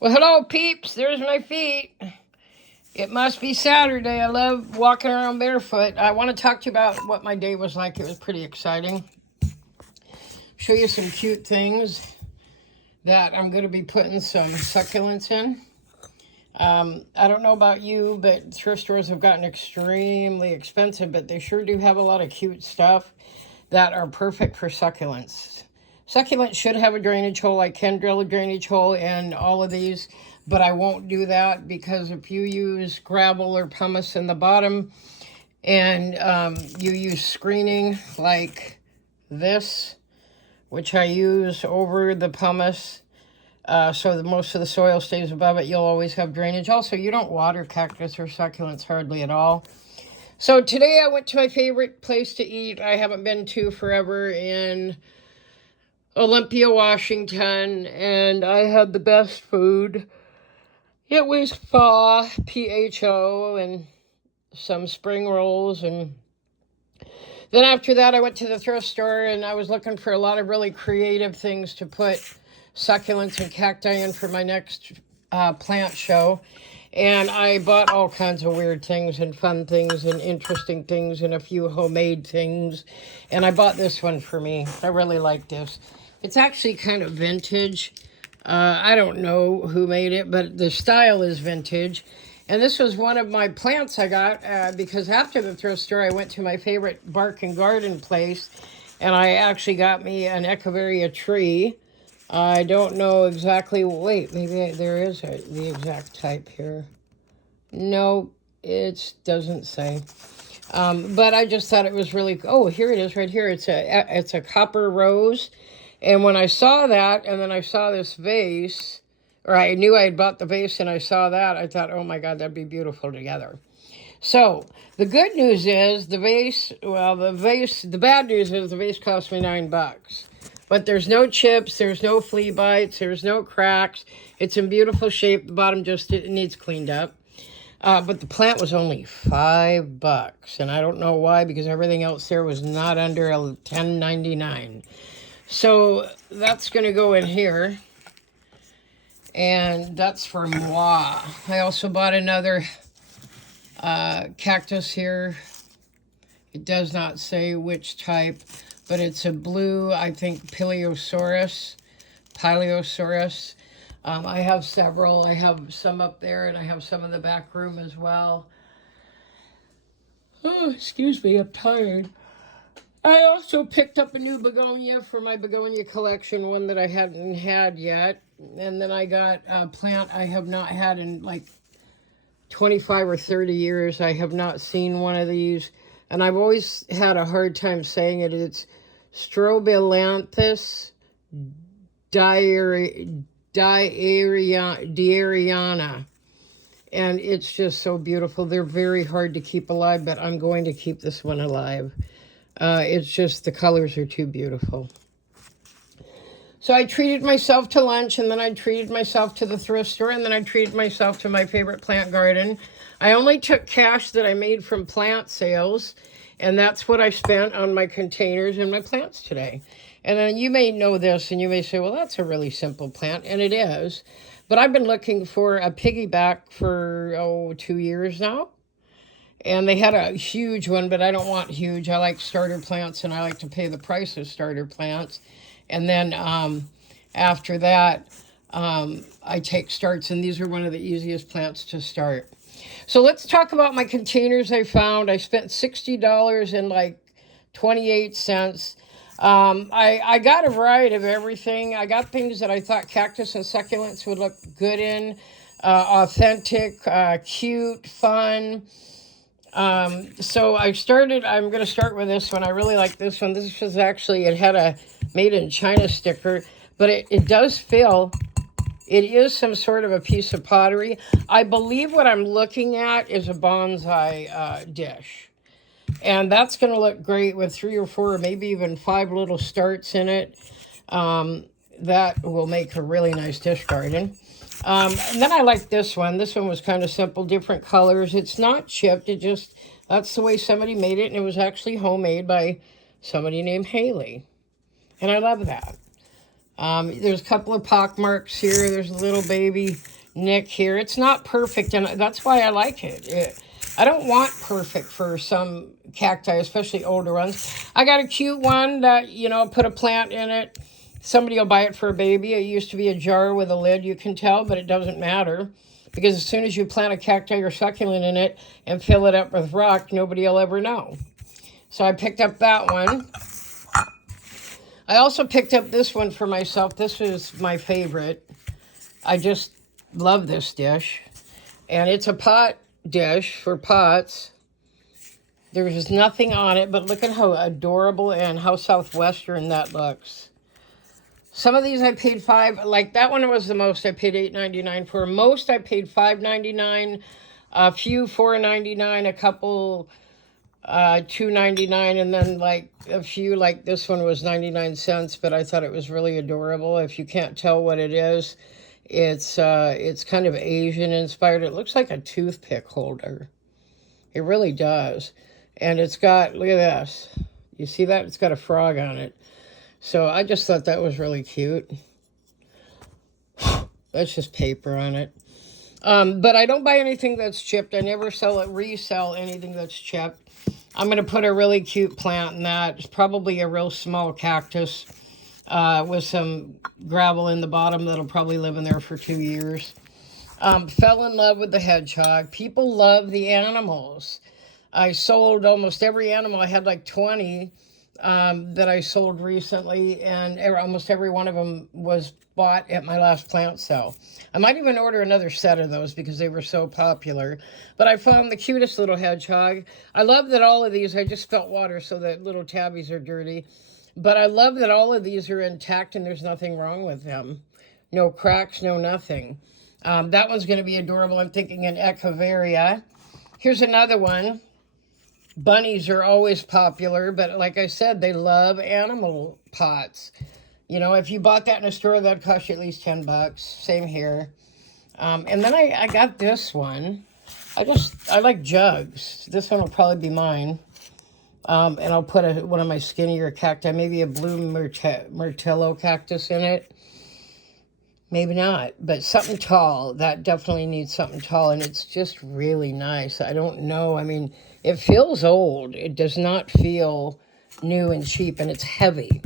Well, hello, peeps. There's my feet. It must be Saturday. I love walking around barefoot. I want to talk to you about what my day was like. It was pretty exciting. Show you some cute things that I'm going to be putting some succulents in. I don't know about you, but thrift stores have gotten extremely expensive, but they sure do have a lot of cute stuff that are perfect for succulents. Succulents should have a drainage hole. I can drill a drainage hole in all of these, but I won't do that because if you use gravel or pumice in the bottom and you use screening like this, which I use over the pumice, so that most of the soil stays above it, you'll always have drainage. Also, you don't water cactus or succulents hardly at all. So today I went to my favorite place to eat. I haven't been to forever in Olympia, Washington, and I had the best food. It was pho, P-H-O, and some spring rolls. And then after that, I went to the thrift store, and I was looking for a lot of really creative things to put succulents and cacti in for my next plant show. And I bought all kinds of weird things and fun things and interesting things and a few homemade things. And I bought this one for me. I really like this. It's actually kind of vintage. I don't know who made it, but the style is vintage. And this was one of my plants I got because after the thrift store, I went to my favorite bark and garden place. And I actually got me an Echeveria tree. I don't know exactly. Wait, maybe there is the exact type here. No, it doesn't say. But I just thought it was really. Oh, here it is, right here. It's a copper rose, and when I saw that, and then I saw this vase, or I knew I had bought the vase, and I saw that, I thought, oh my God, that'd be beautiful together. So the good news is the vase. Well, the vase. The bad news is the vase cost me $9. But there's no chips, there's no flea bites, there's no cracks. It's in beautiful shape. The bottom just needs cleaned up. But the plant was only $5. And I don't know why, because everything else there was not under $10.99. So that's going to go in here. And that's for moi. I also bought another cactus here. It does not say which type, but it's a blue, I think, Pileosaurus. I have several. I have some up there, and I have some in the back room as well. Oh, excuse me, I'm tired. I also picked up a new begonia for my begonia collection, one that I hadn't had yet. And then I got a plant I have not had in like 25 or 30 years. I have not seen one of these. And I've always had a hard time saying it. It's Strobilanthus diariana. And it's just so beautiful. They're very hard to keep alive, but I'm going to keep this one alive. It's just the colors are too beautiful. So I treated myself to lunch, and then I treated myself to the thrift store, and then I treated myself to my favorite plant garden. I only took cash that I made from plant sales, and that's what I spent on my containers and my plants today. And then you may know this, and you may say, well, that's a really simple plant, and it is. But I've been looking for a piggyback for, 2 years now. And they had a huge one, but I don't want huge. I like starter plants, and I like to pay the price of starter plants. And then after that, I take starts, and these are one of the easiest plants to start. So let's talk about my containers I found. I spent $60 and like 28 cents. I got a variety of everything. I got things that I thought cactus and succulents would look good in, authentic, cute, fun. So I'm going to start with this one. I really like this one. This was actually, it had a made in China sticker, but it does feel, it is some sort of a piece of pottery. I believe what I'm looking at is a bonsai dish. And that's going to look great with 3 or 4 or maybe even 5 little starts in it. That will make a really nice dish garden. And then I like this one. This one was kind of simple, different colors. It's not chipped. That's the way somebody made it. And it was actually homemade by somebody named Haley. And I love that. There's a couple of pock marks here. There's a little baby nick here. It's not perfect, and that's why I like it. I don't want perfect for some cacti, especially older ones. I got a cute one that, you know, put a plant in it. Somebody will buy it for a baby. It used to be a jar with a lid, you can tell, but it doesn't matter. Because as soon as you plant a cacti or succulent in it and fill it up with rock, nobody will ever know. So I picked up that one. I also picked up this one for myself. This is my favorite. I just love this dish. And it's a pot dish for pots. There's nothing on it, but look at how adorable and how southwestern that looks. Some of these I paid like that one was the most. I paid $8.99 for. Most I paid $5.99. A few $4.99. A couple $2.99, and then like a few like this one was 99 cents, but I thought it was really adorable. If you can't tell what it is, it's kind of Asian inspired. It looks like a toothpick holder. It really does. And it's got, look at this. You see that? It's got a frog on it. So I just thought that was really cute. That's just paper on it. But I don't buy anything that's chipped. I never resell anything that's chipped. I'm going to put a really cute plant in that. It's probably a real small cactus with some gravel in the bottom that'll probably live in there for 2 years. Fell in love with the hedgehog. People love the animals. I sold almost every animal. I had like 20 that I sold recently, and almost every one of them was bought at my last plant sale. I might even order another set of those because they were so popular. But I found the cutest little hedgehog. I love that all of these, I just spilled water so that little tabbies are dirty. But I love that all of these are intact and there's nothing wrong with them. No cracks, no nothing. That one's going to be adorable. I'm thinking an Echeveria. Here's another one. Bunnies are always popular, but like I said, they love animal pots. You know, if you bought that in a store, that'd cost you at least $10. Same here. And then I got this one. I like jugs. This one will probably be mine. And I'll put one of my skinnier cacti, maybe a blue Myrtillo cactus in it. Maybe not, but something tall. That definitely needs something tall, and it's just really nice. I don't know. I mean, it feels old. It does not feel new and cheap, and it's heavy.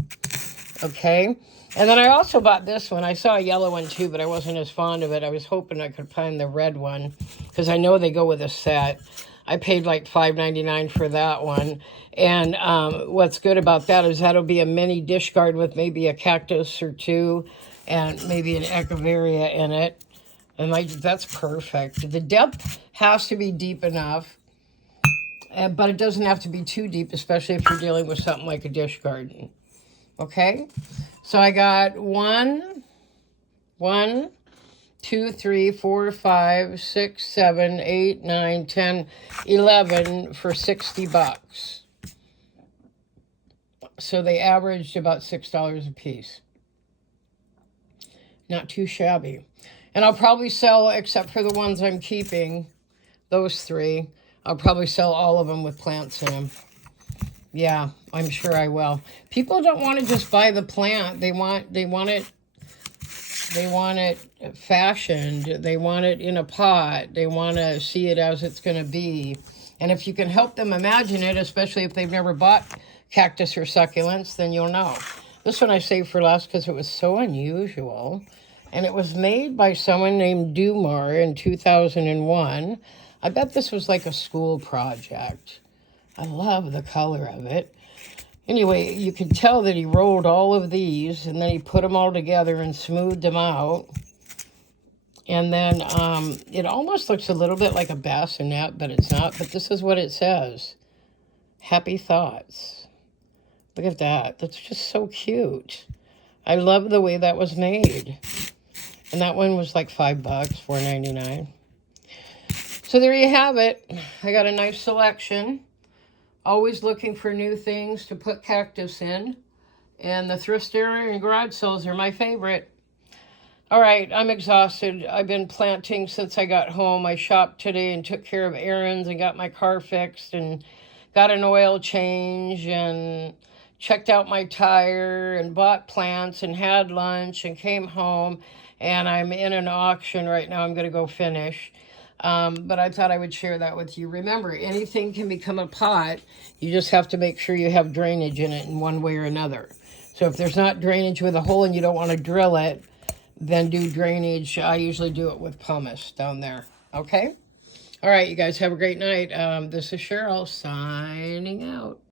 Okay? And then I also bought this one. I saw a yellow one too, but I wasn't as fond of it. I was hoping I could find the red one because I know they go with a set. I paid like $5.99 for that one. And what's good about that is that'll be a mini dish guard with maybe a cactus or two and maybe an Echeveria in it. And that's perfect. The depth has to be deep enough, but it doesn't have to be too deep, especially if you're dealing with something like a dish garden. Okay? So I got 1, 2, 3, 4, 5, 6, 7, 8, 9, 10, 11 for $60. So they averaged about $6 a piece. Not too shabby. And I'll probably sell, except for the ones I'm keeping, those 3, I'll probably sell all of them with plants in them. Yeah, I'm sure I will. People don't want to just buy the plant. They want it fashioned. They want it in a pot. They want to see it as it's going to be. And if you can help them imagine it, especially if they've never bought cactus or succulents, then you'll know. This one I saved for last because it was so unusual. And it was made by someone named Dumar in 2001. I bet this was like a school project. I love the color of it. Anyway, you can tell that he rolled all of these and then he put them all together and smoothed them out. And then it almost looks a little bit like a bassinet, but it's not. But this is what it says. Happy thoughts. Look at that. That's just so cute. I love the way that was made. And that one was like $5, $4.99. So there you have it. I got a nice selection. Always looking for new things to put cactus in. And the thrift store and garage sales are my favorite. All right, I'm exhausted. I've been planting since I got home. I shopped today and took care of errands and got my car fixed and got an oil change and checked out my tire and bought plants and had lunch and came home, and I'm in an auction right now. I'm going to go finish. But I thought I would share that with you. Remember, anything can become a pot. You just have to make sure you have drainage in it in one way or another. So if there's not drainage with a hole and you don't want to drill it, then do drainage. I usually do it with pumice down there. Okay? All right, you guys have a great night. This is Cheryl signing out.